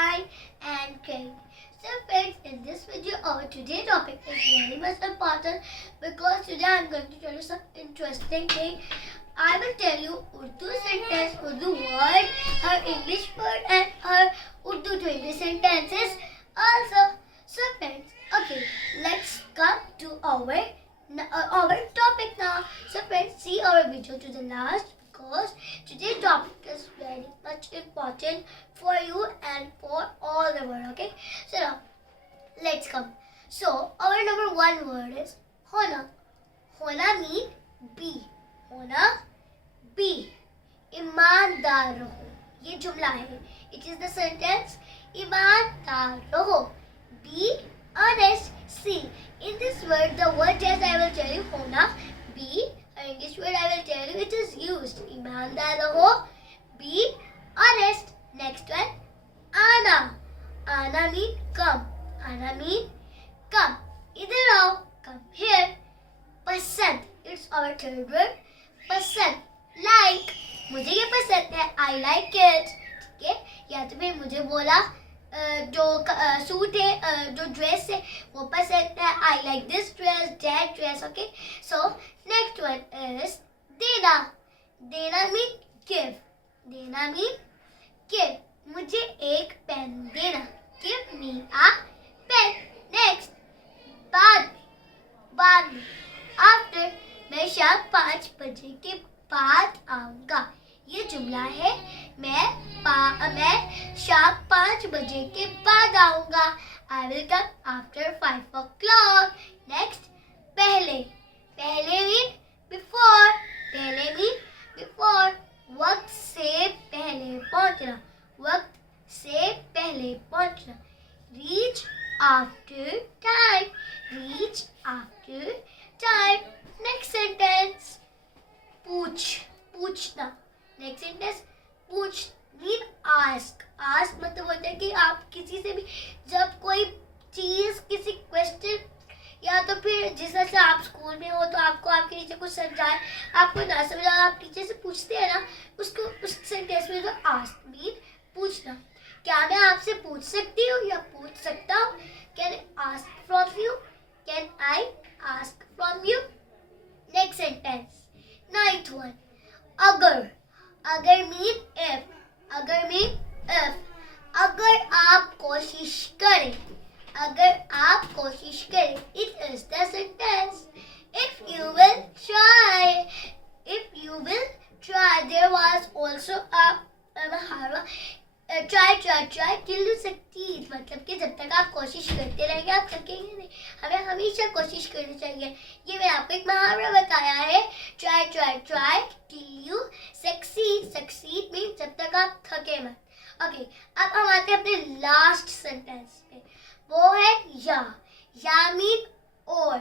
kind and caring. So friends, in this video our today's topic is very much important because today I am going to tell you some interesting thing. I will tell you Urdu sentence, Urdu word, her English word and her Urdu to English sentences also. So friends, okay, let's come to our topic now. So friends, see our video to the last because today's topic is very much important for you and for all the world. Okay, so now let's come. So our number one word is hona. Hona means be. Hona, be. ईमानदार रहो. ये जुमला है. It is the sentence ईमानदार रहो. Be honest. See, in this word, the word as I will tell you, hona, be, an English word I will tell you, it is used. ईमानदार रहो, be honest. Next one, आना. आना mean come. आना mean come. इधर आओ, come here. पसंद, it's our third word. पसंद, like. मुझे ये पसंद है, I like it. ठीक है? या तो फिर मुझे बोला जो सूट है, जो ड्रेस है वो पसंद है, I like this dress, that dress. Okay, so next one is देना. देना mean give. देना mean give. मुझे एक पेन देना. Give me a pen. Next, बाद में. After, मैं शाम 5 बजे के बाद आऊंगा. ये जुमला है, मैं शाम 5 बजे के बाद आऊंगा. I will come after 5 o'clock. Next, पहले. पहले mean before. पहले mean before. वक्त से पहले पहुंचना. वक्त से पहले पहुंचना. Reach after time. Reach after time. Next sentence, पूछना. Next sentence, पूछ mean ask. Ask मतलब होता है कि आप किसी से भी जब कोई चीज, किसी क्वेश्चन, या तो फिर जिस तरह से आप स्कूल में हो तो आपको आपके टीचर कुछ समझाए, आपको ना समझ आए, आप टीचर से पूछते हैं ना, उसको उस सेंटेंस में जो ask mean पूछना. क्या मैं आपसे पूछ सकती हूँ या पूछ सकता हूँ? Can I ask from you? Can I ask from you? Next sentence, ninth one, अगर. अगर mean if. अगर mean if. अगर आप कोशिश करें. अगर आप कोशिश करें. It is the sentence. If you will try. If you will try. There was also a muharra. Try till you succeed. मतलब कि जब तक आप कोशिश करते रहेंगे आप थकेंगे नहीं. हमें हमेशा कोशिश करनी चाहिए. ये मैं आपको एक मुहावरा बताया है. Try till you succeed. Succeed means जब तक आप थके मत. ओके, अब हम आते हैं अपने लास्ट सेंटेंस पे. वो है या. या mean और.